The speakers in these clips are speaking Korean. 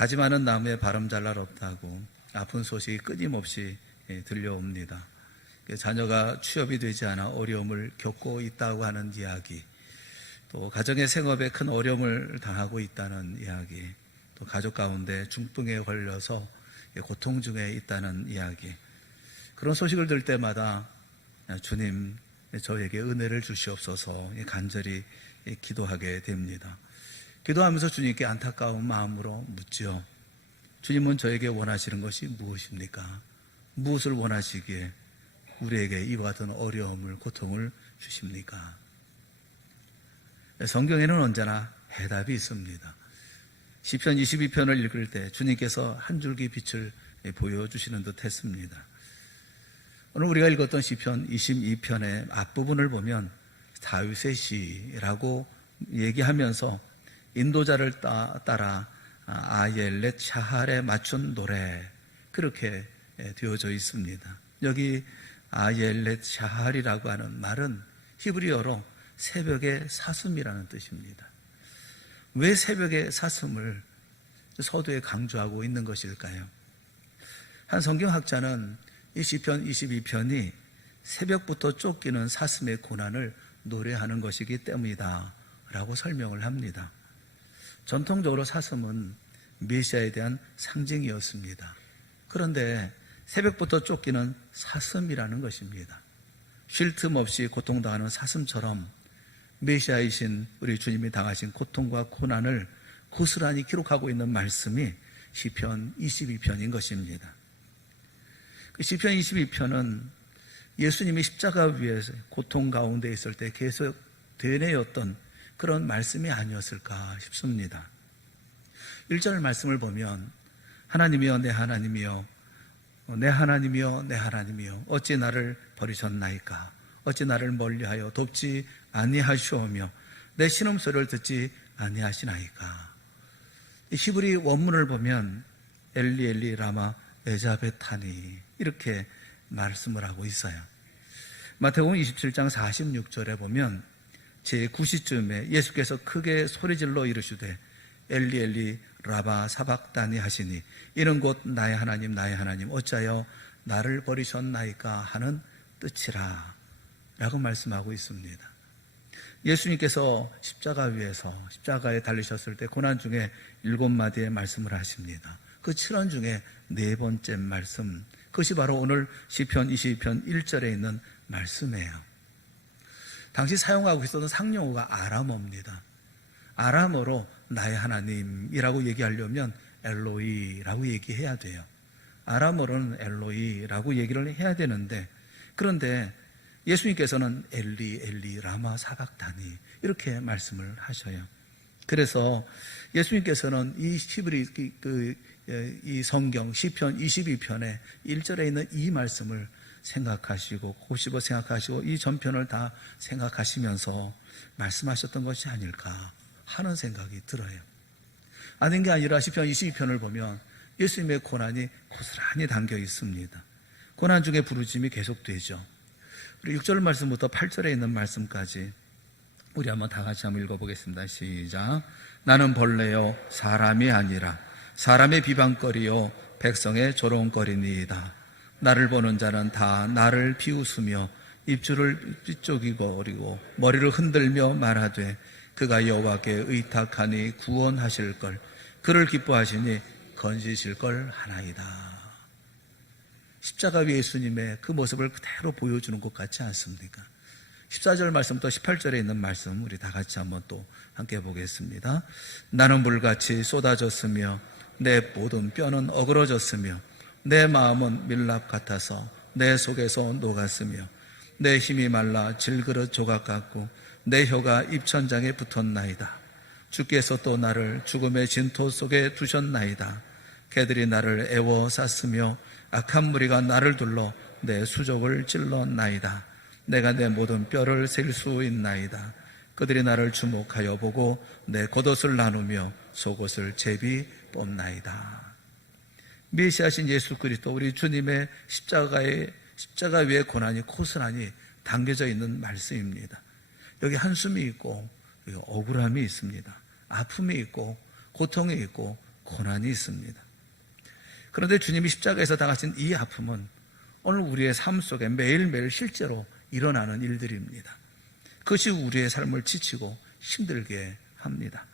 가지 많은 나무에 바람 잘 날 없다고 아픈 소식이 끊임없이 들려옵니다. 자녀가 취업이 되지 않아 어려움을 겪고 있다고 하는 이야기, 또 가정의 생업에 큰 어려움을 당하고 있다는 이야기, 또 가족 가운데 중풍에 걸려서 고통 중에 있다는 이야기, 그런 소식을 들을 때마다 주님, 저에게 은혜를 주시옵소서 간절히 기도하게 됩니다. 기도하면서 주님께 안타까운 마음으로 묻지요. 주님은 저에게 원하시는 것이 무엇입니까? 무엇을 원하시기에 우리에게 이와 같은 어려움을, 고통을 주십니까? 성경에는 언제나 해답이 있습니다. 시편 22편을 읽을 때 주님께서 한 줄기 빛을 보여주시는 듯 했습니다. 오늘 우리가 읽었던 시편 22편의 앞부분을 보면 다윗의 시라고 얘기하면서 인도자를 따라 아옐렛 샤할에 맞춘 노래, 그렇게 되어져 있습니다. 여기 아옐렛 샤할이라고 하는 말은 히브리어로 새벽의 사슴이라는 뜻입니다. 왜 새벽의 사슴을 서두에 강조하고 있는 것일까요? 한 성경학자는 이 시편 22편이 새벽부터 쫓기는 사슴의 고난을 노래하는 것이기 때문이다 라고 설명을 합니다. 전통적으로 사슴은 메시아에 대한 상징이었습니다. 그런데 새벽부터 쫓기는 사슴이라는 것입니다. 쉴 틈 없이 고통당하는 사슴처럼 메시아이신 우리 주님이 당하신 고통과 고난을 고스란히 기록하고 있는 말씀이 시편 22편인 것입니다. 시편 22편은 예수님이 십자가 위에서 고통 가운데 있을 때 계속 되뇌었던 그런 말씀이 아니었을까 싶습니다. 1절 말씀을 보면 하나님이여 내 하나님이여 내 하나님이여 내 하나님이여 어찌 나를 버리셨나이까? 어찌 나를 멀리하여 돕지 아니하시오며 내 신음소리를 듣지 아니하시나이까? 히브리 원문을 보면 엘리 엘리 라마 에자베타니 이렇게 말씀을 하고 있어요. 마태복음 27장 46절에 보면 제9시쯤에 예수께서 크게 소리질러 이르시되 엘리 엘리 라바 사박다니 하시니 이는 곧 나의 하나님 나의 하나님 어찌하여 나를 버리셨나이까 하는 뜻이라 라고 말씀하고 있습니다. 예수님께서 십자가 위에서 십자가에 달리셨을 때 고난 중에 7마디의 말씀을 하십니다. 그 7원 중에 4번째 말씀, 그것이 바로 오늘 시편 22편 1절에 있는 말씀이에요. 당시 사용하고 있었던 상용어가 아람어입니다. 아람어로 나의 하나님이라고 얘기하려면 엘로이라고 얘기해야 돼요. 아람어로는 엘로이라고 얘기를 해야 되는데, 그런데 예수님께서는 엘리 엘리 라마 사박다니 이렇게 말씀을 하셔요. 그래서 예수님께서는 이 히브리 이 성경 시편 22편의 1절에 있는 이 말씀을 생각하시고 곱씹어 생각하시고 이 전편을 다 생각하시면서 말씀하셨던 것이 아닐까 하는 생각이 들어요. 아닌 게 아니라 시편 22편을 보면 예수님의 고난이 고스란히 담겨 있습니다. 고난 중에 부르짖음이 계속되죠. 우리 6절 말씀부터 8절에 있는 말씀까지 우리 한번 다 같이 한번 읽어보겠습니다. 시작. 나는 벌레요 사람이 아니라 사람의 비방거리요 백성의 조롱거리니이다. 나를 보는 자는 다 나를 비웃으며 입술을 삐쪽이고 머리를 흔들며 말하되 그가 여호와께 의탁하니 구원하실 걸 그를 기뻐하시니 건지실 걸 하나이다. 십자가 위에 예수님의 그 모습을 그대로 보여주는 것 같지 않습니까? 14절 말씀부터 18절에 있는 말씀 우리 다 같이 한번 또 함께 보겠습니다. 나는 물같이 쏟아졌으며 내 모든 뼈는 어그러졌으며 내 마음은 밀랍 같아서 내 속에서 녹았으며 내 힘이 말라 질그릇 조각 같고 내 혀가 입천장에 붙었나이다. 주께서 또 나를 죽음의 진토 속에 두셨나이다. 개들이 나를 애워쌌으며 악한 무리가 나를 둘러 내 수족을 찔렀나이다. 내가 내 모든 뼈를 셀 수 있나이다. 그들이 나를 주목하여 보고 내 겉옷을 나누며 속옷을 제비 뽑나이다. 메시아신 예수 그리스도 우리 주님의 십자가 위에 고난이 고스란히 담겨져 있는 말씀입니다. 여기 한숨이 있고 여기 억울함이 있습니다. 아픔이 있고 고통이 있고 고난이 있습니다. 그런데 주님이 십자가에서 당하신 이 아픔은 오늘 우리의 삶 속에 매일매일 실제로 일어나는 일들입니다. 그것이 우리의 삶을 지치고 힘들게 합니다.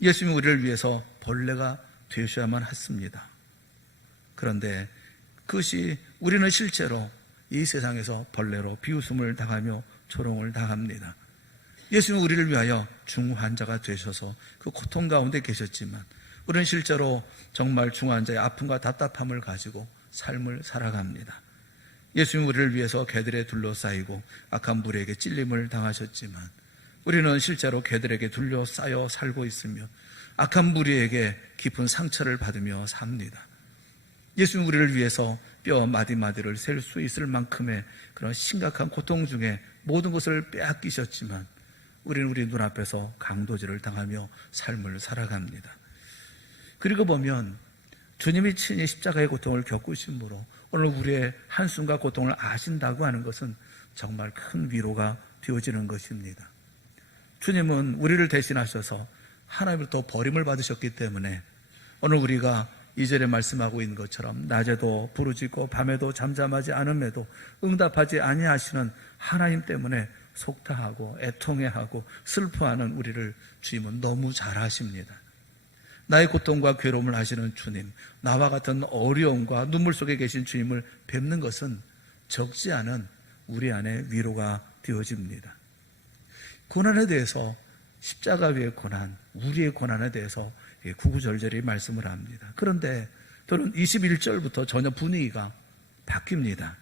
예수님이 우리를 위해서 벌레가 되셔야만 했습니다. 그런데 그것이 우리는 실제로 이 세상에서 벌레로 비웃음을 당하며 조롱을 당합니다. 예수님은 우리를 위하여 중환자가 되셔서 그 고통 가운데 계셨지만 우리는 실제로 정말 중환자의 아픔과 답답함을 가지고 삶을 살아갑니다. 예수님은 우리를 위해서 개들에 둘러싸이고 악한 무리에게 찔림을 당하셨지만 우리는 실제로 개들에게 둘러싸여 살고 있으며 악한 무리에게 깊은 상처를 받으며 삽니다. 예수님은 우리를 위해서 뼈 마디마디를 셀 수 있을 만큼의 그런 심각한 고통 중에 모든 것을 빼앗기셨지만 우리는 우리 눈앞에서 강도질을 당하며 삶을 살아갑니다. 그리고 보면 주님이 친히 십자가의 고통을 겪으심으로 오늘 우리의 한숨과 고통을 아신다고 하는 것은 정말 큰 위로가 되어지는 것입니다. 주님은 우리를 대신하셔서 하나님으로부터 버림을 받으셨기 때문에 오늘 우리가 2절에 말씀하고 있는 것처럼 낮에도 부르짖고 밤에도 잠잠하지 않음에도 응답하지 아니하시는 하나님 때문에 속타하고 애통해하고 슬퍼하는 우리를 주님은 너무 잘 아십니다. 나의 고통과 괴로움을 아시는 주님, 나와 같은 어려움과 눈물 속에 계신 주님을 뵙는 것은 적지 않은 우리 안에 위로가 되어집니다. 고난에 대해서 십자가 위의 고난, 우리의 고난에 대해서 구구절절히 말씀을 합니다. 그런데 저는 21절부터 전혀 분위기가 바뀝니다.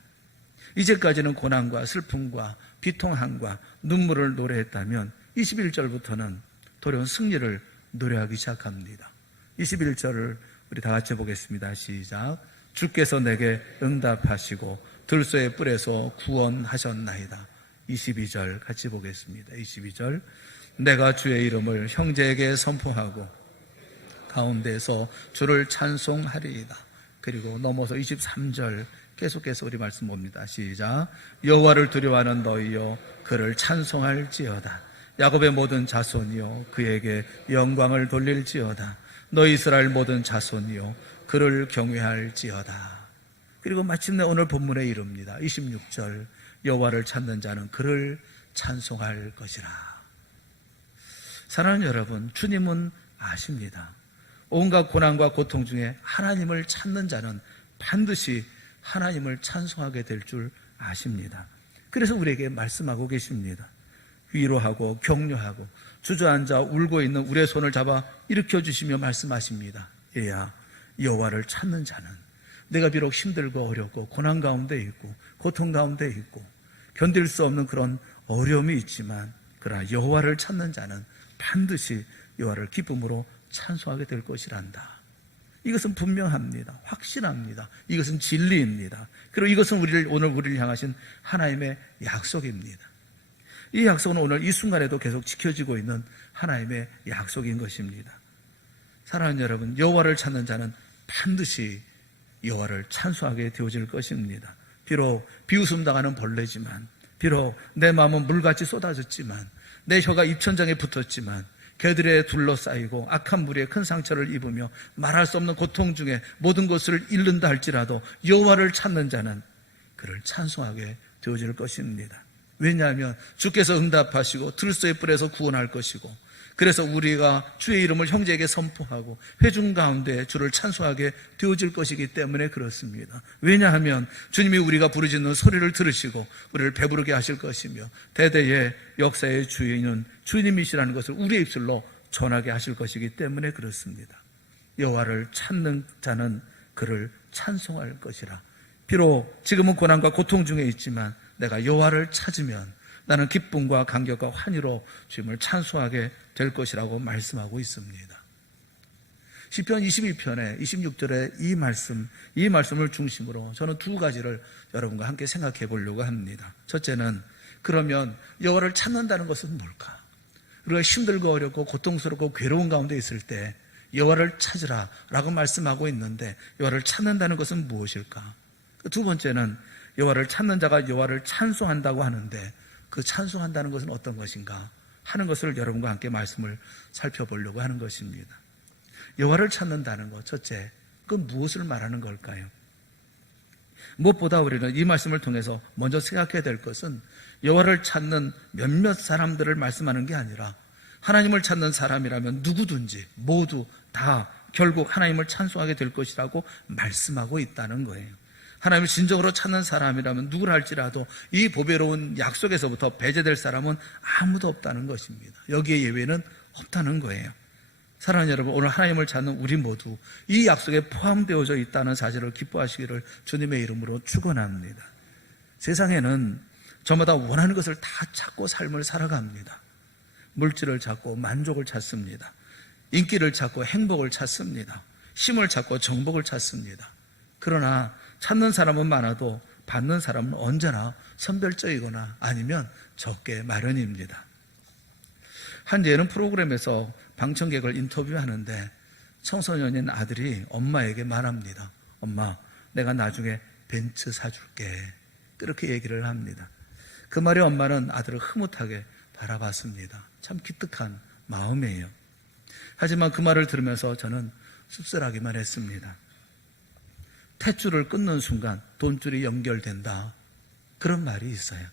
이제까지는 고난과 슬픔과 비통함과 눈물을 노래했다면 21절부터는 도리어 승리를 노래하기 시작합니다. 21절을 우리 다 같이 보겠습니다. 시작. 주께서 내게 응답하시고 들소의 뿔에서 구원하셨나이다. 22절 같이 보겠습니다. 22절. 내가 주의 이름을 형제에게 선포하고 가운데에서 주를 찬송하리이다. 그리고 넘어서 23절 계속해서 우리 말씀 봅니다. 시작. 여호와를 두려워하는 너희여 그를 찬송할지어다. 야곱의 모든 자손이여 그에게 영광을 돌릴지어다. 너희 이스라엘 모든 자손이여 그를 경외할지어다. 그리고 마침내 오늘 본문에 이릅니다. 26절. 여호와를 찾는 자는 그를 찬송할 것이라. 사랑하는 여러분, 주님은 아십니다. 온갖 고난과 고통 중에 하나님을 찾는 자는 반드시 하나님을 찬송하게 될 줄 아십니다. 그래서 우리에게 말씀하고 계십니다. 위로하고 격려하고 주저앉아 울고 있는 우리의 손을 잡아 일으켜주시며 말씀하십니다. 얘야, 여호와를 찾는 자는 내가 비록 힘들고 어렵고 고난 가운데 있고 고통 가운데 있고 견딜 수 없는 그런 어려움이 있지만 그러나 여호와를 찾는 자는 반드시 여호와를 기쁨으로 찬송하게 될 것이란다. 이것은 분명합니다. 확신합니다. 이것은 진리입니다. 그리고 이것은 오늘 우리를 향하신 하나님의 약속입니다. 이 약속은 오늘 이 순간에도 계속 지켜지고 있는 하나님의 약속인 것입니다. 사랑하는 여러분, 여호와를 찾는 자는 반드시 여호와를 찬송하게 되어질 것입니다. 비록 비웃음 당하는 벌레지만, 비록 내 마음은 물같이 쏟아졌지만, 내 혀가 입천장에 붙었지만, 개들에 둘러싸이고 악한 무리에 큰 상처를 입으며 말할 수 없는 고통 중에 모든 것을 잃는다 할지라도 여호와를 찾는 자는 그를 찬송하게 되어질 것입니다. 왜냐하면 주께서 응답하시고 들소의 뿔에서 구원할 것이고, 그래서 우리가 주의 이름을 형제에게 선포하고 회중 가운데 주를 찬송하게 되어질 것이기 때문에 그렇습니다. 왜냐하면 주님이 우리가 부르짖는 소리를 들으시고 우리를 배부르게 하실 것이며 대대의 역사의 주인은 주님이시라는 것을 우리의 입술로 전하게 하실 것이기 때문에 그렇습니다. 여호와를 찾는 자는 그를 찬송할 것이라. 비록 지금은 고난과 고통 중에 있지만 내가 여호와를 찾으면 나는 기쁨과 감격과 환희로 주님을 찬송하게 될 것이라고 말씀하고 있습니다. 시편 22편의 26절의 이 말씀을 중심으로 저는 두 가지를 여러분과 함께 생각해 보려고 합니다. 첫째는, 그러면 여호와를 찾는다는 것은 뭘까? 우리가 힘들고 어렵고 고통스럽고 괴로운 가운데 있을 때 여호와를 찾으라 라고 말씀하고 있는데 여호와를 찾는다는 것은 무엇일까? 두 번째는, 여호와를 찾는 자가 여호와를 찬송한다고 하는데 그 찬송한다는 것은 어떤 것인가 하는 것을 여러분과 함께 말씀을 살펴보려고 하는 것입니다. 여호와를 찾는다는 것, 첫째, 그건 무엇을 말하는 걸까요? 무엇보다 우리는 이 말씀을 통해서 먼저 생각해야 될 것은 여호와를 찾는 몇몇 사람들을 말씀하는 게 아니라 하나님을 찾는 사람이라면 누구든지 모두 다 결국 하나님을 찬송하게 될 것이라고 말씀하고 있다는 거예요. 하나님을 진정으로 찾는 사람이라면 누구를 할지라도 이 보배로운 약속에서부터 배제될 사람은 아무도 없다는 것입니다. 여기에 예외는 없다는 거예요. 사랑하는 여러분, 오늘 하나님을 찾는 우리 모두 이 약속에 포함되어져 있다는 사실을 기뻐하시기를 주님의 이름으로 축원합니다. 세상에는 저마다 원하는 것을 다 찾고 삶을 살아갑니다. 물질을 찾고 만족을 찾습니다. 인기를 찾고 행복을 찾습니다. 힘을 찾고 정복을 찾습니다. 그러나 찾는 사람은 많아도 받는 사람은 언제나 선별적이거나 아니면 적게 마련입니다. 한 예능 프로그램에서 방청객을 인터뷰하는데 청소년인 아들이 엄마에게 말합니다. 엄마, 내가 나중에 벤츠 사줄게. 그렇게 얘기를 합니다. 그 말에 엄마는 아들을 흐뭇하게 바라봤습니다. 참 기특한 마음이에요. 하지만 그 말을 들으면서 저는 씁쓸하기만 했습니다. 탯줄을 끊는 순간 돈줄이 연결된다. 그런 말이 있어요.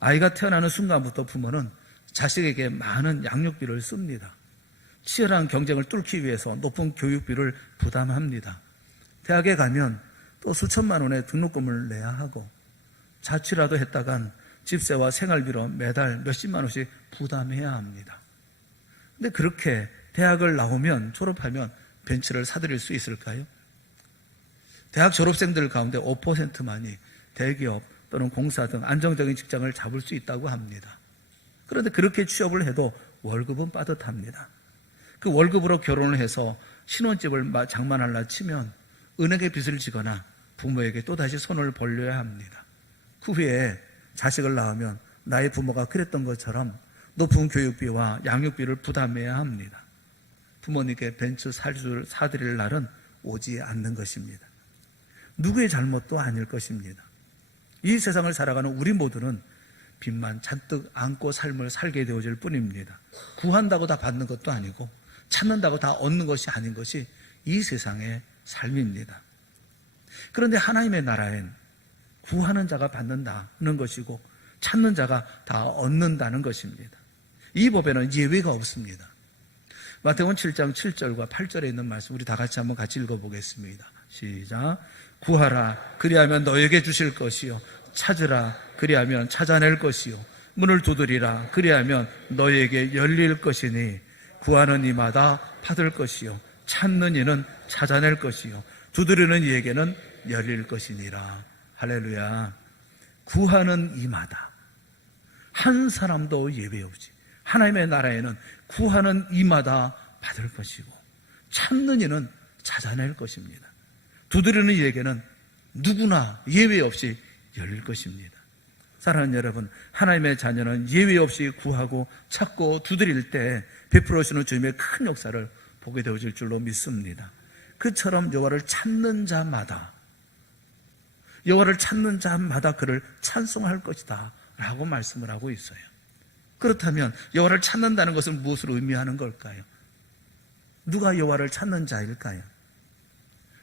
아이가 태어나는 순간부터 부모는 자식에게 많은 양육비를 씁니다. 치열한 경쟁을 뚫기 위해서 높은 교육비를 부담합니다. 대학에 가면 또 수천만 원의 등록금을 내야 하고 자취라도 했다간 집세와 생활비로 매달 몇십만 원씩 부담해야 합니다. 근데 그렇게 대학을 나오면 졸업하면 벤츠를 사드릴 수 있을까요? 대학 졸업생들 가운데 5%만이 대기업 또는 공사 등 안정적인 직장을 잡을 수 있다고 합니다. 그런데 그렇게 취업을 해도 월급은 빠듯합니다. 그 월급으로 결혼을 해서 신혼집을 장만하려 치면 은행에 빚을 지거나 부모에게 또다시 손을 벌려야 합니다. 그 후에 자식을 낳으면 나의 부모가 그랬던 것처럼 높은 교육비와 양육비를 부담해야 합니다. 부모님께 벤츠 사드릴 날은 오지 않는 것입니다. 누구의 잘못도 아닐 것입니다. 이 세상을 살아가는 우리 모두는 빚만 잔뜩 안고 삶을 살게 되어질 뿐입니다. 구한다고 다 받는 것도 아니고 찾는다고 다 얻는 것이 아닌 것이 이 세상의 삶입니다. 그런데 하나님의 나라엔 구하는 자가 받는다는 것이고 찾는 자가 다 얻는다는 것입니다. 이 법에는 예외가 없습니다. 마태복음 7장 7절과 8절에 있는 말씀 우리 다 같이 한번 같이 읽어보겠습니다. 시작. 구하라 그리하면 너에게 주실 것이요 찾으라 그리하면 찾아낼 것이요 문을 두드리라 그리하면 너에게 열릴 것이니 구하는 이마다 받을 것이요 찾는 이는 찾아낼 것이요 두드리는 이에게는 열릴 것이니라. 할렐루야. 구하는 이마다 한 사람도 예외 없이 하나님의 나라에는 구하는 이마다 받을 것이고 찾는 이는 찾아낼 것입니다. 두드리는 이에게는 누구나 예외 없이 열릴 것입니다. 사랑하는 여러분, 하나님의 자녀는 예외 없이 구하고 찾고 두드릴 때 베풀어 주시는 주님의 큰 역사를 보게 되어질 줄로 믿습니다. 그처럼 여호와를 찾는 자마다 그를 찬송할 것이다 라고 말씀을 하고 있어요. 그렇다면 여호와를 찾는다는 것은 무엇을 의미하는 걸까요? 누가 여호와를 찾는 자일까요?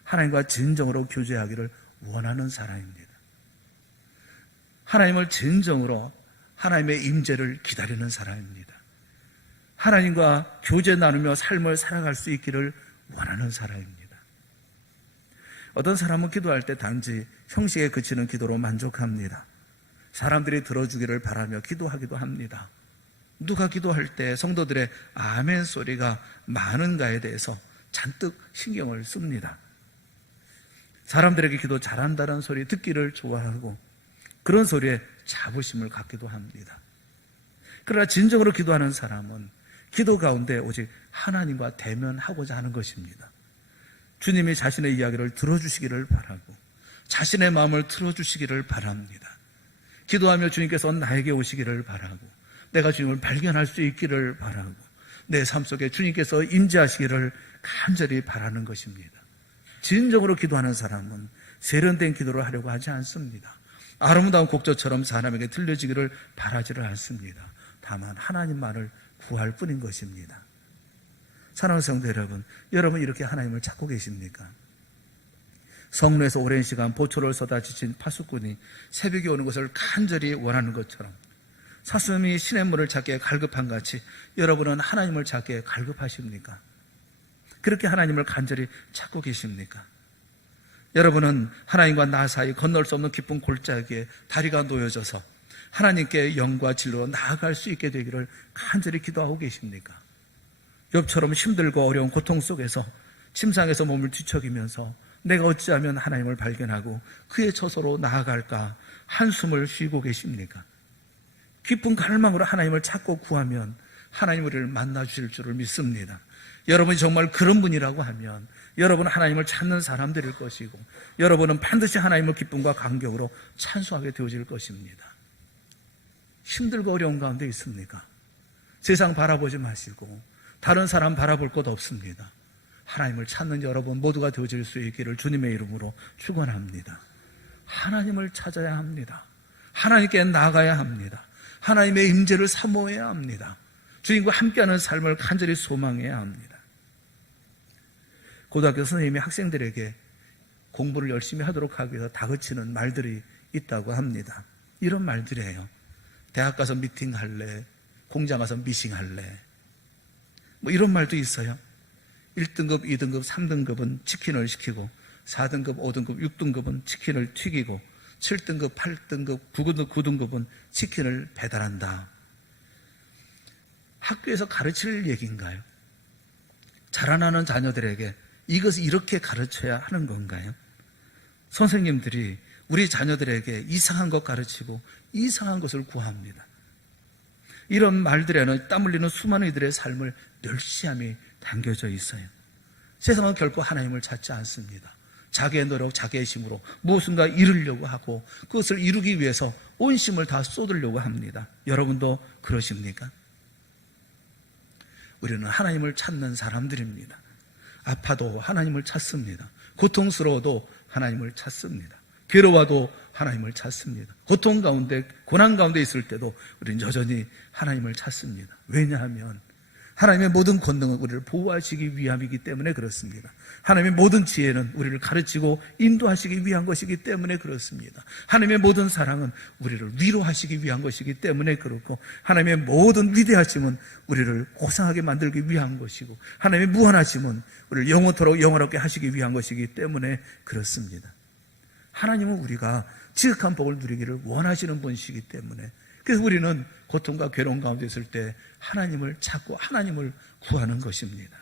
하나님과 진정으로 교제하기를 원하는 사람입니다. 하나님을 진정으로 하나님의 임재를 기다리는 사람입니다. 하나님과 교제 나누며 삶을 살아갈 수 있기를 원하는 사람입니다. 어떤 사람은 기도할 때 단지 형식에 그치는 기도로 만족합니다. 사람들이 들어주기를 바라며 기도하기도 합니다. 누가 기도할 때 성도들의 아멘 소리가 많은가에 대해서 잔뜩 신경을 씁니다. 사람들에게 기도 잘한다는 소리 듣기를 좋아하고 그런 소리에 자부심을 갖기도 합니다. 그러나 진정으로 기도하는 사람은 기도 가운데 오직 하나님과 대면하고자 하는 것입니다. 주님이 자신의 이야기를 들어주시기를 바라고 자신의 마음을 틀어주시기를 바랍니다. 기도하며 주님께서 나에게 오시기를 바라고 내가 주님을 발견할 수 있기를 바라고 내 삶 속에 주님께서 임재하시기를 간절히 바라는 것입니다. 진정으로 기도하는 사람은 세련된 기도를 하려고 하지 않습니다. 아름다운 곡조처럼 사람에게 들려지기를 바라지를 않습니다. 다만 하나님만을 구할 뿐인 것입니다. 사랑하는 성도 여러분, 여러분 이렇게 하나님을 찾고 계십니까? 성로에서 오랜 시간 보초를 쏟아지친 파수꾼이 새벽이 오는 것을 간절히 원하는 것처럼 사슴이 시냇물을 찾기에 갈급한 같이 여러분은 하나님을 찾기에 갈급하십니까? 그렇게 하나님을 간절히 찾고 계십니까? 여러분은 하나님과 나 사이 건널 수 없는 깊은 골짜기에 다리가 놓여져서 하나님께 영과 진리로 나아갈 수 있게 되기를 간절히 기도하고 계십니까? 욥처럼 힘들고 어려운 고통 속에서 침상에서 몸을 뒤척이면서 내가 어찌하면 하나님을 발견하고 그의 처소로 나아갈까 한숨을 쉬고 계십니까? 깊은 갈망으로 하나님을 찾고 구하면 하나님 우리를 만나주실 줄을 믿습니다. 여러분이 정말 그런 분이라고 하면 여러분은 하나님을 찾는 사람들일 것이고 여러분은 반드시 하나님의 기쁨과 감격으로 찬송하게 되어질 것입니다. 힘들고 어려운 가운데 있습니까? 세상 바라보지 마시고 다른 사람 바라볼 것 없습니다. 하나님을 찾는 여러분 모두가 되어질 수 있기를 주님의 이름으로 축원합니다. 하나님을 찾아야 합니다. 하나님께 나아가야 합니다. 하나님의 임재를 사모해야 합니다. 주님과 함께하는 삶을 간절히 소망해야 합니다. 고등학교 선생님이 학생들에게 공부를 열심히 하도록 하기 위해서 다그치는 말들이 있다고 합니다. 이런 말들이에요. 대학 가서 미팅할래, 공장 가서 미싱할래, 뭐 이런 말도 있어요. 1등급, 2등급, 3등급은 치킨을 시키고 4등급, 5등급, 6등급은 치킨을 튀기고 7등급, 8등급, 9등급은 치킨을 배달한다. 학교에서 가르칠 얘기인가요? 자라나는 자녀들에게 이것을 이렇게 가르쳐야 하는 건가요? 선생님들이 우리 자녀들에게 이상한 것 가르치고 이상한 것을 구합니다. 이런 말들에는 땀 흘리는 수많은 이들의 삶을 멸시함이 담겨져 있어요. 세상은 결코 하나님을 찾지 않습니다. 자기의 노력, 자기의 힘으로 무엇인가 이루려고 하고 그것을 이루기 위해서 온 힘을 다 쏟으려고 합니다. 여러분도 그러십니까? 우리는 하나님을 찾는 사람들입니다. 아파도 하나님을 찾습니다. 고통스러워도 하나님을 찾습니다. 괴로워도 하나님을 찾습니다. 고통 가운데, 고난 가운데 있을 때도 우리는 여전히 하나님을 찾습니다. 왜냐하면 하나님의 모든 권능은 우리를 보호하시기 위함이기 때문에 그렇습니다. 하나님의 모든 지혜는 우리를 가르치고 인도하시기 위한 것이기 때문에 그렇습니다. 하나님의 모든 사랑은 우리를 위로하시기 위한 것이기 때문에 그렇고 하나님의 모든 위대하심은 우리를 고상하게 만들기 위한 것이고 하나님의 무한하심은 우리를 영원토록 영원하게 하시기 위한 것이기 때문에 그렇습니다. 하나님은 우리가 지극한 복을 누리기를 원하시는 분이시기 때문에 그래서 우리는 고통과 괴로움 가운데 있을 때 하나님을 찾고 하나님을 구하는 것입니다.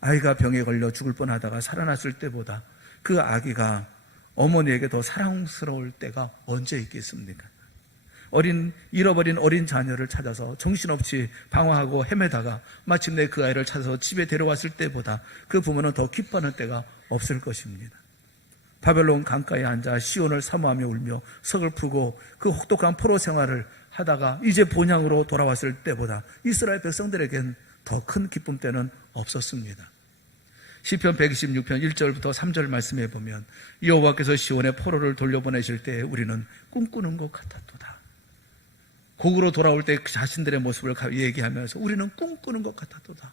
아이가 병에 걸려 죽을 뻔하다가 살아났을 때보다 그 아기가 어머니에게 더 사랑스러울 때가 언제 있겠습니까? 잃어버린 어린 자녀를 찾아서 정신없이 방황하고 헤매다가 마침내 그 아이를 찾아서 집에 데려왔을 때보다 그 부모는 더 기뻐하는 때가 없을 것입니다. 바벨론 강가에 앉아 시온을 사모하며 울며 서글프고 그 혹독한 포로 생활을 하다가 이제 본향으로 돌아왔을 때보다 이스라엘 백성들에겐 더 큰 기쁨 때는 없었습니다. 시편 126편 1절부터 3절 말씀해 보면 여호와께서 시온의 포로를 돌려보내실 때 우리는 꿈꾸는 것 같았도다. 곡으로 돌아올 때 자신들의 모습을 얘기하면서 우리는 꿈꾸는 것 같았도다.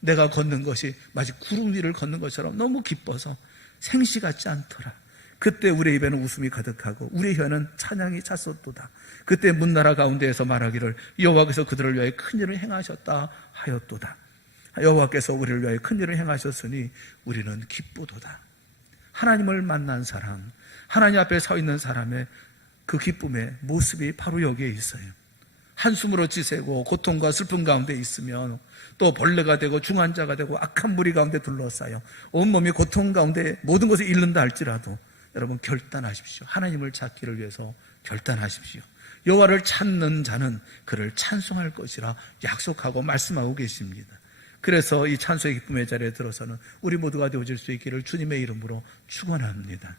내가 걷는 것이 마치 구름 위를 걷는 것처럼 너무 기뻐서 생시 같지 않더라. 그때 우리의 입에는 웃음이 가득하고 우리의 혀에는 찬양이 찼었도다. 그때 문나라 가운데에서 말하기를 여호와께서 그들을 위하여 큰일을 행하셨다 하였도다. 여호와께서 우리를 위하여 큰일을 행하셨으니 우리는 기쁘도다. 하나님을 만난 사람, 하나님 앞에 서 있는 사람의 그 기쁨의 모습이 바로 여기에 있어요. 한숨으로 지새고 고통과 슬픔 가운데 있으면 또 벌레가 되고 중환자가 되고 악한 무리 가운데 둘러싸여 온몸이 고통 가운데 모든 것을 잃는다 할지라도 여러분 결단하십시오. 하나님을 찾기를 위해서 결단하십시오. 여호와를 찾는 자는 그를 찬송할 것이라 약속하고 말씀하고 계십니다. 그래서 이 찬송의 기쁨의 자리에 들어서는 우리 모두가 되어질 수 있기를 주님의 이름으로 축원합니다.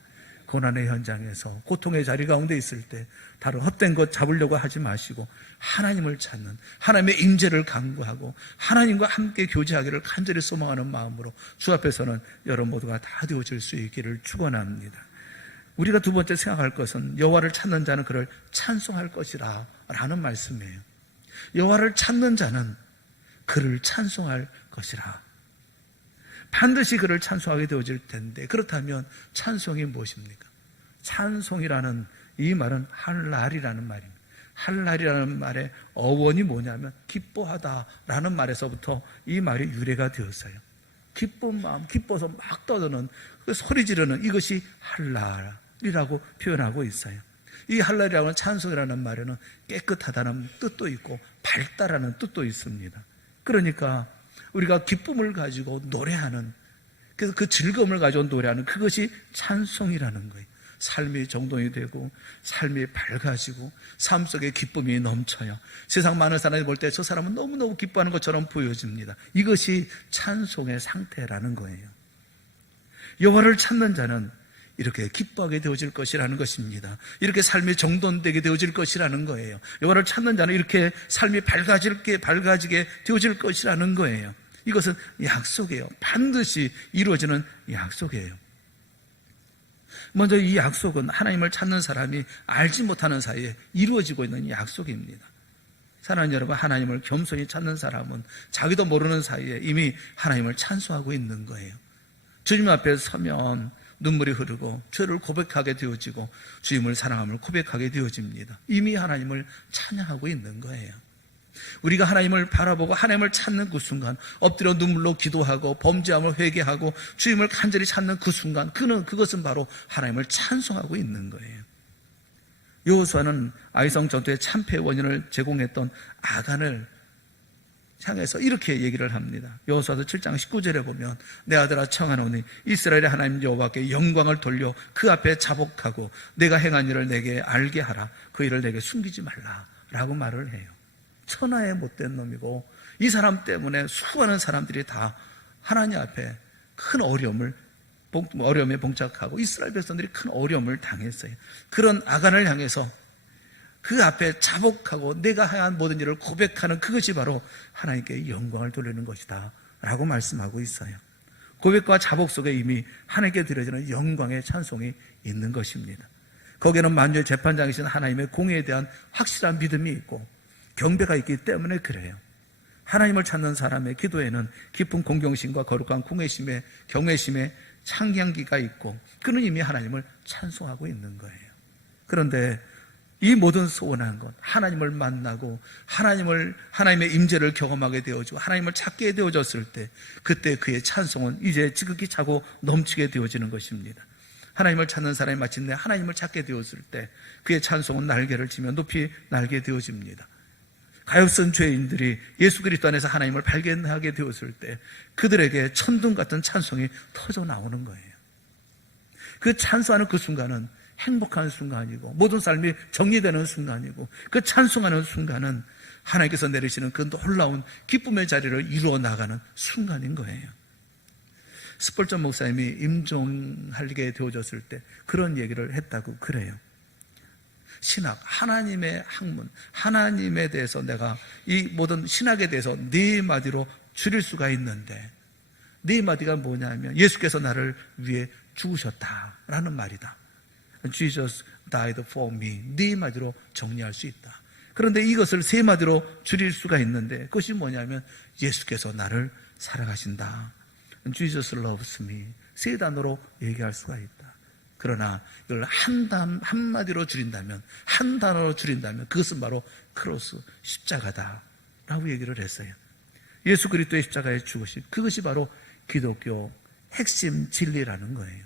고난의 현장에서 고통의 자리 가운데 있을 때 다른 헛된 것 잡으려고 하지 마시고 하나님을 찾는 하나님의 임재를 간구하고 하나님과 함께 교제하기를 간절히 소망하는 마음으로 주 앞에서는 여러분 모두가 다 되어질 수 있기를 축원합니다. 우리가 두 번째 생각할 것은 여호와를 찾는 자는 그를 찬송할 것이라 라는 말씀이에요. 여호와를 찾는 자는 그를 찬송할 것이라. 반드시 그를 찬송하게 되어질 텐데, 그렇다면 찬송이 무엇입니까? 찬송이라는 이 말은 할랄이라는 말입니다. 할랄이라는 말의 어원이 뭐냐면 기뻐하다라는 말에서부터 이 말이 유래가 되었어요. 기쁜 마음, 기뻐서 막 떠드는, 그 소리 지르는 이것이 할랄이라고 표현하고 있어요. 이 할랄이라는 찬송이라는 말에는 깨끗하다는 뜻도 있고 밝다라는 뜻도 있습니다. 그러니까 우리가 기쁨을 가지고 노래하는, 그래서 그 즐거움을 가지고 노래하는 그것이 찬송이라는 거예요. 삶이 정돈이 되고 삶이 밝아지고 삶 속에 기쁨이 넘쳐요. 세상 많은 사람이 볼 때 저 사람은 너무너무 기뻐하는 것처럼 보여집니다. 이것이 찬송의 상태라는 거예요. 여호와를 찾는 자는 이렇게 기뻐하게 되어질 것이라는 것입니다. 이렇게 삶이 정돈되게 되어질 것이라는 거예요. 여호와를 찾는 자는 이렇게 삶이 밝아지게 되어질 것이라는 거예요. 이것은 약속이에요. 반드시 이루어지는 약속이에요. 먼저 이 약속은 하나님을 찾는 사람이 알지 못하는 사이에 이루어지고 있는 약속입니다. 사랑하는 여러분, 하나님을 겸손히 찾는 사람은 자기도 모르는 사이에 이미 하나님을 찬송하고 있는 거예요. 주님 앞에 서면 눈물이 흐르고 죄를 고백하게 되어지고 주님을 사랑함을 고백하게 되어집니다. 이미 하나님을 찬양하고 있는 거예요. 우리가 하나님을 바라보고 하나님을 찾는 그 순간, 엎드려 눈물로 기도하고 범죄함을 회개하고 주님을 간절히 찾는 그 순간, 그것은 바로 하나님을 찬송하고 있는 거예요. 여호수아는 아이성 전투의 참패의 원인을 제공했던 아간을 향해서 이렇게 얘기를 합니다. 여호수아서 7장 19절에 보면 내 아들아 청하노니 이스라엘의 하나님 여호와께 영광을 돌려 그 앞에 자복하고 내가 행한 일을 내게 알게 하라. 그 일을 내게 숨기지 말라 라고 말을 해요. 천하의 못된 놈이고 이 사람 때문에 수많은 사람들이 다 하나님 앞에 큰 어려움에 봉착하고 이스라엘 백성들이 큰 어려움을 당했어요. 그런 아간을 향해서 그 앞에 자복하고 내가 행한 모든 일을 고백하는 그것이 바로 하나님께 영광을 돌리는 것이다 라고 말씀하고 있어요. 고백과 자복 속에 이미 하나님께 드려지는 영광의 찬송이 있는 것입니다. 거기에는 만주의 재판장이신 하나님의 공의에 대한 확실한 믿음이 있고 경배가 있기 때문에 그래요. 하나님을 찾는 사람의 기도에는 깊은 공경심과 거룩한 경외심의 창향기가 있고 그는 이미 하나님을 찬송하고 있는 거예요. 그런데 이 모든 소원한 것, 하나님을 만나고 하나님의 임재를 경험하게 되어지고 하나님을 찾게 되어졌을 때 그때 그의 찬송은 이제 지극히 차고 넘치게 되어지는 것입니다. 하나님을 찾는 사람이 마침내 하나님을 찾게 되었을 때 그의 찬송은 날개를 치며 높이 날게 되어집니다. 가엾은 죄인들이 예수 그리스도 안에서 하나님을 발견하게 되었을 때 그들에게 천둥 같은 찬송이 터져 나오는 거예요. 그 찬송하는 그 순간은 행복한 순간이고 모든 삶이 정리되는 순간이고 그 찬송하는 순간은 하나님께서 내리시는 그 놀라운 기쁨의 자리를 이루어 나가는 순간인 거예요. 스펄전 목사님이 임종하게 되어졌을 때 그런 얘기를 했다고 그래요. 신학, 하나님의 학문, 하나님에 대해서 내가 이 모든 신학에 대해서 네 마디로 줄일 수가 있는데 네 마디가 뭐냐면 예수께서 나를 위해 죽으셨다라는 말이다. Jesus died for me. 네 마디로 정리할 수 있다. 그런데 이것을 세 마디로 줄일 수가 있는데 그것이 뭐냐면 예수께서 나를 사랑하신다. Jesus loves me. 세 단어로 얘기할 수가 있다. 그러나 이걸 한마디로 줄인다면, 한 단어로 줄인다면 그것은 바로 크로스, 십자가다라고 얘기를 했어요. 예수 그리스도의 십자가의 죽으심, 그것이 바로 기독교 핵심 진리라는 거예요.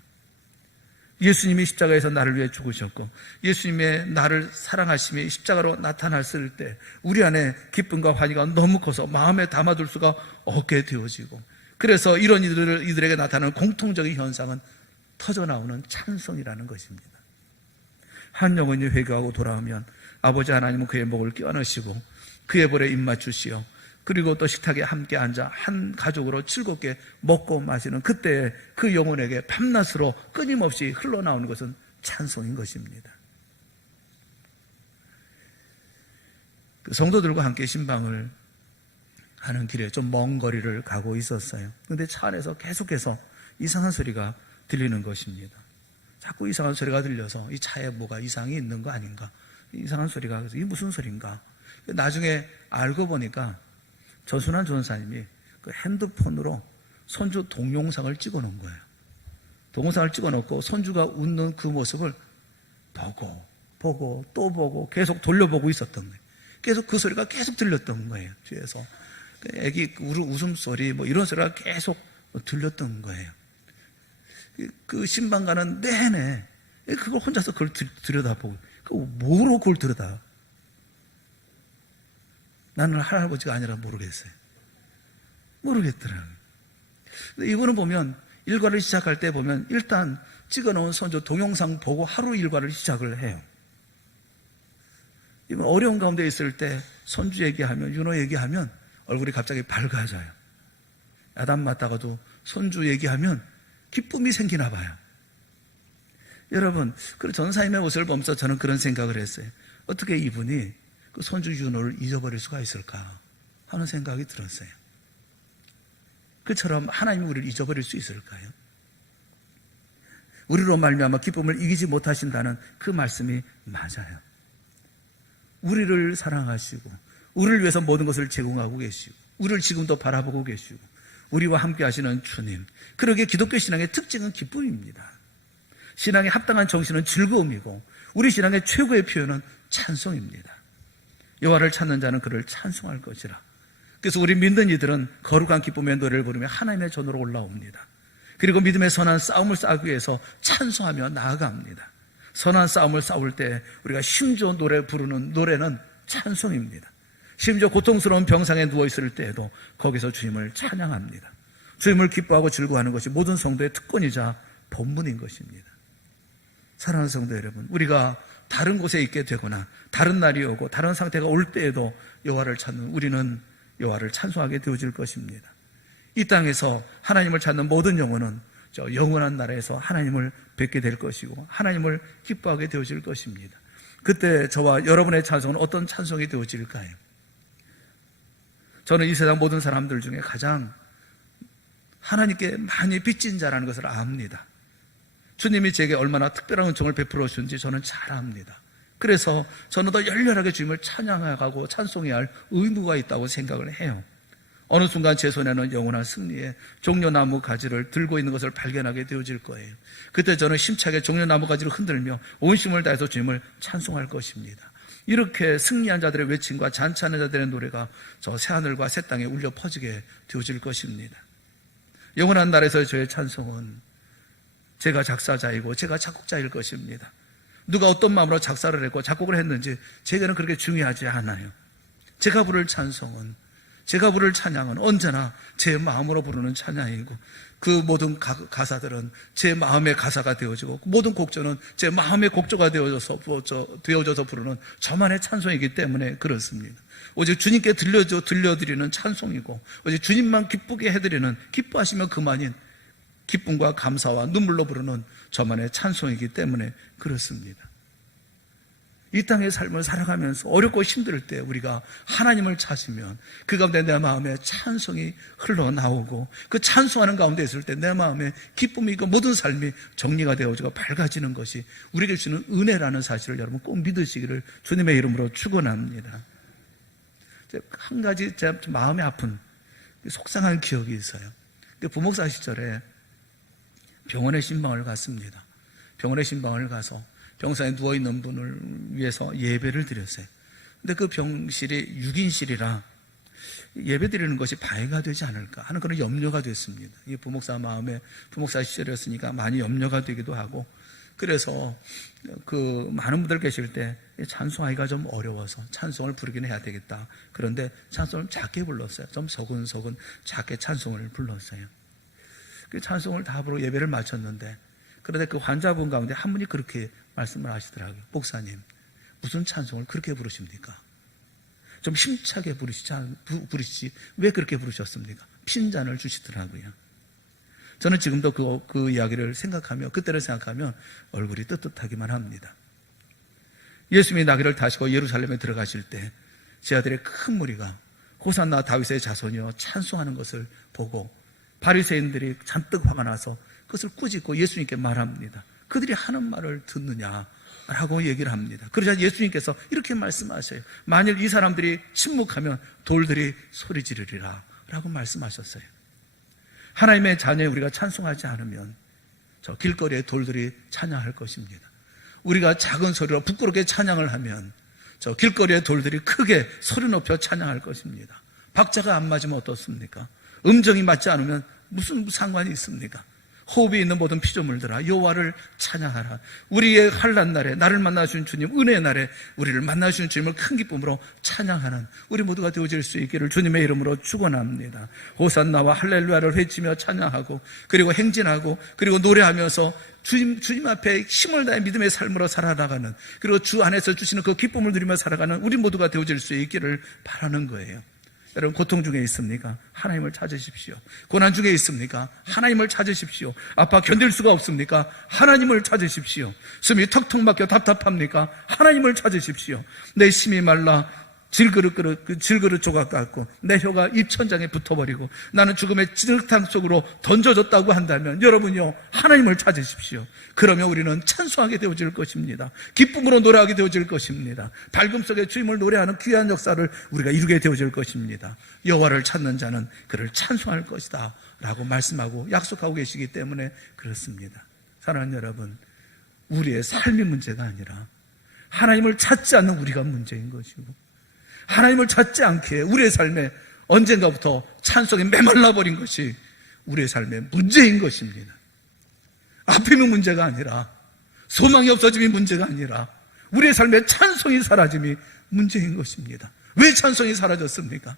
예수님이 십자가에서 나를 위해 죽으셨고 예수님의 나를 사랑하심이 십자가로 나타났을 때 우리 안에 기쁨과 환희가 너무 커서 마음에 담아둘 수가 없게 되어지고 그래서 이런 이들에게 나타나는 공통적인 현상은 터져나오는 찬송이라는 것입니다. 한 영혼이 회개하고 돌아오면 아버지 하나님은 그의 목을 껴안으시고 그의 볼에 입 맞추시어 그리고 또 식탁에 함께 앉아 한 가족으로 즐겁게 먹고 마시는 그때 그 영혼에게 밤낮으로 끊임없이 흘러나오는 것은 찬송인 것입니다. 그 성도들과 함께 신방을 하는 길에 좀 먼 거리를 가고 있었어요. 그런데 차 안에서 계속해서 이상한 소리가 들리는 것입니다. 자꾸 이상한 소리가 들려서 이 차에 뭐가 이상이 있는 거 아닌가? 이상한 소리가 그래서 이게 무슨 소린가? 나중에 알고 보니까 전순환 전사님이 그 핸드폰으로 손주 동영상을 찍어 놓은 거예요. 동영상을 찍어 놓고 손주가 웃는 그 모습을 보고 또 보고 계속 돌려보고 있었던 거예요. 계속 그 소리가 계속 들렸던 거예요. 뒤에서 애기 웃음소리 뭐 이런 소리가 계속 들렸던 거예요. 그 신방 가는 내내 그걸 혼자서 그걸 들여다보고, 뭐로 그걸 들여다? 나는 할아버지가 아니라 모르겠어요. 모르겠더라고요. 이분은 보면 일과를 시작할 때 보면 일단 찍어놓은 손주 동영상 보고 하루 일과를 시작을 해요. 이분 어려운 가운데 있을 때 손주 얘기하면, 윤호 얘기하면 얼굴이 갑자기 밝아져요. 야단 맞다가도 손주 얘기하면 기쁨이 생기나 봐요. 여러분, 그 전사님의 모습을 보면서 저는 그런 생각을 했어요. 어떻게 이분이 그 손주 윤호를 잊어버릴 수가 있을까 하는 생각이 들었어요. 그처럼 하나님이 우리를 잊어버릴 수 있을까요? 우리로 말미암아 기쁨을 이기지 못하신다는 그 말씀이 맞아요. 우리를 사랑하시고 우리를 위해서 모든 것을 제공하고 계시고 우리를 지금도 바라보고 계시고 우리와 함께 하시는 주님, 그러기에 기독교 신앙의 특징은 기쁨입니다. 신앙에 합당한 정신은 즐거움이고 우리 신앙의 최고의 표현은 찬송입니다. 여호와를 찾는 자는 그를 찬송할 것이라. 그래서 우리 믿는 이들은 거룩한 기쁨의 노래를 부르며 하나님의 전으로 올라옵니다. 그리고 믿음의 선한 싸움을 싸기 위해서 찬송하며 나아갑니다. 선한 싸움을 싸울 때 우리가 심지어 노래 부르는 노래는 찬송입니다. 심지어 고통스러운 병상에 누워있을 때에도 거기서 주님을 찬양합니다. 주님을 기뻐하고 즐거워하는 것이 모든 성도의 특권이자 본분인 것입니다. 사랑하는 성도 여러분, 우리가 다른 곳에 있게 되거나 다른 날이 오고 다른 상태가 올 때에도 여호와를 찾는 우리는 여호와를 찬송하게 되어질 것입니다. 이 땅에서 하나님을 찾는 모든 영혼은 저 영원한 나라에서 하나님을 뵙게 될 것이고 하나님을 기뻐하게 되어질 것입니다. 그때 저와 여러분의 찬송은 어떤 찬송이 되어질까요? 저는 이 세상 모든 사람들 중에 가장 하나님께 많이 빚진 자라는 것을 압니다. 주님이 제게 얼마나 특별한 은총을 베풀어 주는지 저는 잘 압니다. 그래서 저는 더 열렬하게 주님을 찬양하고 찬송해야 할 의무가 있다고 생각을 해요. 어느 순간 제 손에는 영원한 승리의 종려나무 가지를 들고 있는 것을 발견하게 되어질 거예요. 그때 저는 힘차게 종려나무 가지를 흔들며 온 힘을 다해서 주님을 찬송할 것입니다. 이렇게 승리한 자들의 외침과 잔치하는 자들의 노래가 저 새하늘과 새 땅에 울려 퍼지게 되어질 것입니다. 영원한 날에서의 저의 찬송은 제가 작사자이고 제가 작곡자일 것입니다. 누가 어떤 마음으로 작사를 했고 작곡을 했는지 제게는 그렇게 중요하지 않아요. 제가 부를 찬송은, 제가 부를 찬양은 언제나 제 마음으로 부르는 찬양이고 그 모든 가사들은 제 마음의 가사가 되어지고 모든 곡조는 제 마음의 곡조가 되어져서 부르는 저만의 찬송이기 때문에 그렇습니다. 오직 주님께 들려드리는 찬송이고 오직 주님만 기쁘게 해드리는, 기뻐하시면 그만인 기쁨과 감사와 눈물로 부르는 저만의 찬송이기 때문에 그렇습니다. 이 땅의 삶을 살아가면서 어렵고 힘들 때 우리가 하나님을 찾으면 그 가운데 내 마음에 찬송이 흘러나오고 그 찬송하는 가운데 있을 때 내 마음에 기쁨이 있고 모든 삶이 정리가 되어지고 밝아지는 것이 우리에게 주는 은혜라는 사실을 여러분 꼭 믿으시기를 주님의 이름으로 축원합니다. 한 가지 제 마음이 아픈 속상한 기억이 있어요. 부목사 시절에 병원에 신방을 갔습니다. 병원에 신방을 가서 병상에 누워있는 분을 위해서 예배를 드렸어요. 근데 그 병실이 6인실이라 예배 드리는 것이 방해가 되지 않을까 하는 그런 염려가 됐습니다. 이게 부목사 마음에, 부목사 시절이었으니까 많이 염려가 되기도 하고, 그래서 그 많은 분들 계실 때 찬송하기가 좀 어려워서 찬송을 부르긴 해야 되겠다. 그런데 찬송을 작게 불렀어요. 좀 서근서근 작게 찬송을 불렀어요. 그 찬송을 다 부르고 예배를 마쳤는데, 그런데 그 환자분 가운데 한 분이 그렇게 말씀을 하시더라고요. 목사님, 무슨 찬송을 그렇게 부르십니까? 좀 힘차게 부르시지 왜 그렇게 부르셨습니까? 핀잔을 주시더라고요. 저는 지금도 그 이야기를 생각하며, 그때를 생각하면 얼굴이 뜨뜻하기만 합니다. 예수님이 나귀를 타시고 예루살렘에 들어가실 때 제 아들의 큰 무리가 호산나 다윗의 자손이여 찬송하는 것을 보고 바리새인들이 잔뜩 화가 나서 그것을 꾸짖고 예수님께 말합니다. 그들이 하는 말을 듣느냐라고 얘기를 합니다. 그러자 예수님께서 이렇게 말씀하셔요. 만일 이 사람들이 침묵하면 돌들이 소리 지르리라 라고 말씀하셨어요. 하나님의 자녀에 우리가 찬송하지 않으면 저 길거리의 돌들이 찬양할 것입니다. 우리가 작은 소리로 부끄럽게 찬양을 하면 저 길거리의 돌들이 크게 소리 높여 찬양할 것입니다. 박자가 안 맞으면 어떻습니까? 음정이 맞지 않으면 무슨 상관이 있습니까? 호흡이 있는 모든 피조물들아 여호와를 찬양하라. 우리의 환난 날에 나를 만나주신 주님, 은혜의 날에 우리를 만나주신 주님을 큰 기쁨으로 찬양하는 우리 모두가 되어질 수 있기를 주님의 이름으로 축원합니다. 호산나와 할렐루야를 외치며 찬양하고 그리고 행진하고 그리고 노래하면서 주님 앞에 힘을 다해 믿음의 삶으로 살아나가는, 그리고 주 안에서 주시는 그 기쁨을 누리며 살아가는 우리 모두가 되어질 수 있기를 바라는 거예요. 여러분, 고통 중에 있습니까? 하나님을 찾으십시오. 고난 중에 있습니까? 하나님을 찾으십시오. 아파 견딜 수가 없습니까? 하나님을 찾으십시오. 숨이 턱턱 막혀 답답합니까? 하나님을 찾으십시오. 내 심이 말라 질그릇 조각 같고 내 혀가 입천장에 붙어버리고 나는 죽음의 찌르탕 속으로 던져졌다고 한다면 여러분요, 하나님을 찾으십시오. 그러면 우리는 찬송하게 되어질 것입니다. 기쁨으로 노래하게 되어질 것입니다. 밝음 속에 주님을 노래하는 귀한 역사를 우리가 이루게 되어질 것입니다. 여호와를 찾는 자는 그를 찬송할 것이다 라고 말씀하고 약속하고 계시기 때문에 그렇습니다. 사랑하는 여러분, 우리의 삶이 문제가 아니라 하나님을 찾지 않는 우리가 문제인 것이고, 하나님을 찾지 않기에 우리의 삶에 언젠가부터 찬송에 메말라 버린 것이 우리의 삶의 문제인 것입니다. 아픔이 문제가 아니라, 소망이 없어짐이 문제가 아니라 우리의 삶에 찬송이 사라짐이 문제인 것입니다. 왜 찬송이 사라졌습니까?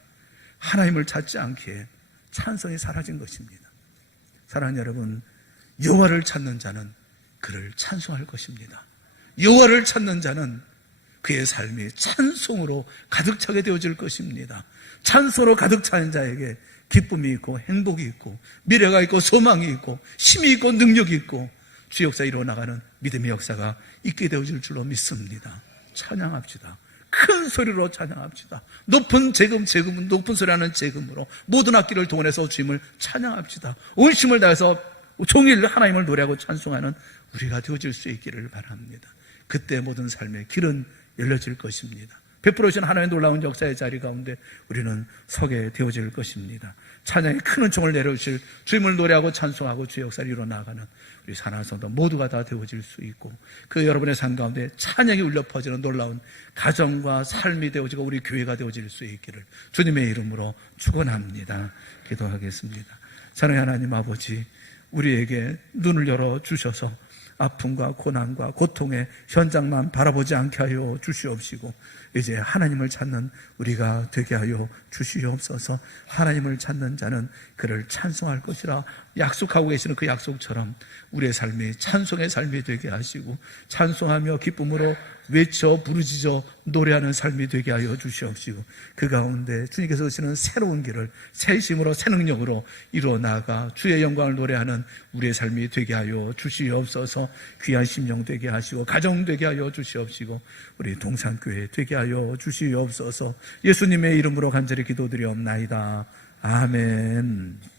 하나님을 찾지 않기에 찬송이 사라진 것입니다. 사랑하는 여러분, 여호와를 찾는 자는 그를 찬송할 것입니다. 여호와를 찾는 자는 그의 삶이 찬송으로 가득 차게 되어질 것입니다. 찬송으로 가득 차는 자에게 기쁨이 있고 행복이 있고 미래가 있고 소망이 있고 힘이 있고 능력이 있고 주 역사 이루어나가는 믿음의 역사가 있게 되어질 줄로 믿습니다. 찬양합시다. 큰 소리로 찬양합시다. 높은 소리하는 재금으로 모든 악기를 동원해서 주님을 찬양합시다. 온 힘을 다해서 종일 하나님을 노래하고 찬송하는 우리가 되어질 수 있기를 바랍니다. 그때 모든 삶의 길은 열려질 것입니다. 베풀어 주신 하나님의 놀라운 역사의 자리 가운데 우리는 서게 되어질 것입니다. 찬양의 큰 은총을 내려주실 주님을 노래하고 찬송하고 주의 역사를 이뤄나가는 우리 사랑하는 성도 모두가 다 되어질 수 있고, 그 여러분의 삶 가운데 찬양이 울려 퍼지는 놀라운 가정과 삶이 되어지고 우리 교회가 되어질 수 있기를 주님의 이름으로 축원합니다. 기도하겠습니다. 사랑의 하나님 아버지, 우리에게 눈을 열어주셔서 아픔과 고난과 고통의 현장만 바라보지 않게 하여 주시옵시고, 이제 하나님을 찾는 우리가 되게 하여 주시옵소서. 하나님을 찾는 자는 그를 찬송할 것이라 약속하고 계시는 그 약속처럼 우리의 삶이 찬송의 삶이 되게 하시고, 찬송하며 기쁨으로 외쳐 부르짖어 노래하는 삶이 되게 하여 주시옵시고, 그 가운데 주님께서 주시는 새로운 길을 새 힘으로 새 능력으로 이루어 나아가 주의 영광을 노래하는 우리의 삶이 되게 하여 주시옵소서. 귀한 심령 되게 하시고 가정 되게 하여 주시옵시고 우리 동산교회 되게 하여 주시옵소서. 예수님의 이름으로 간절히 기도드리옵나이다. 아멘.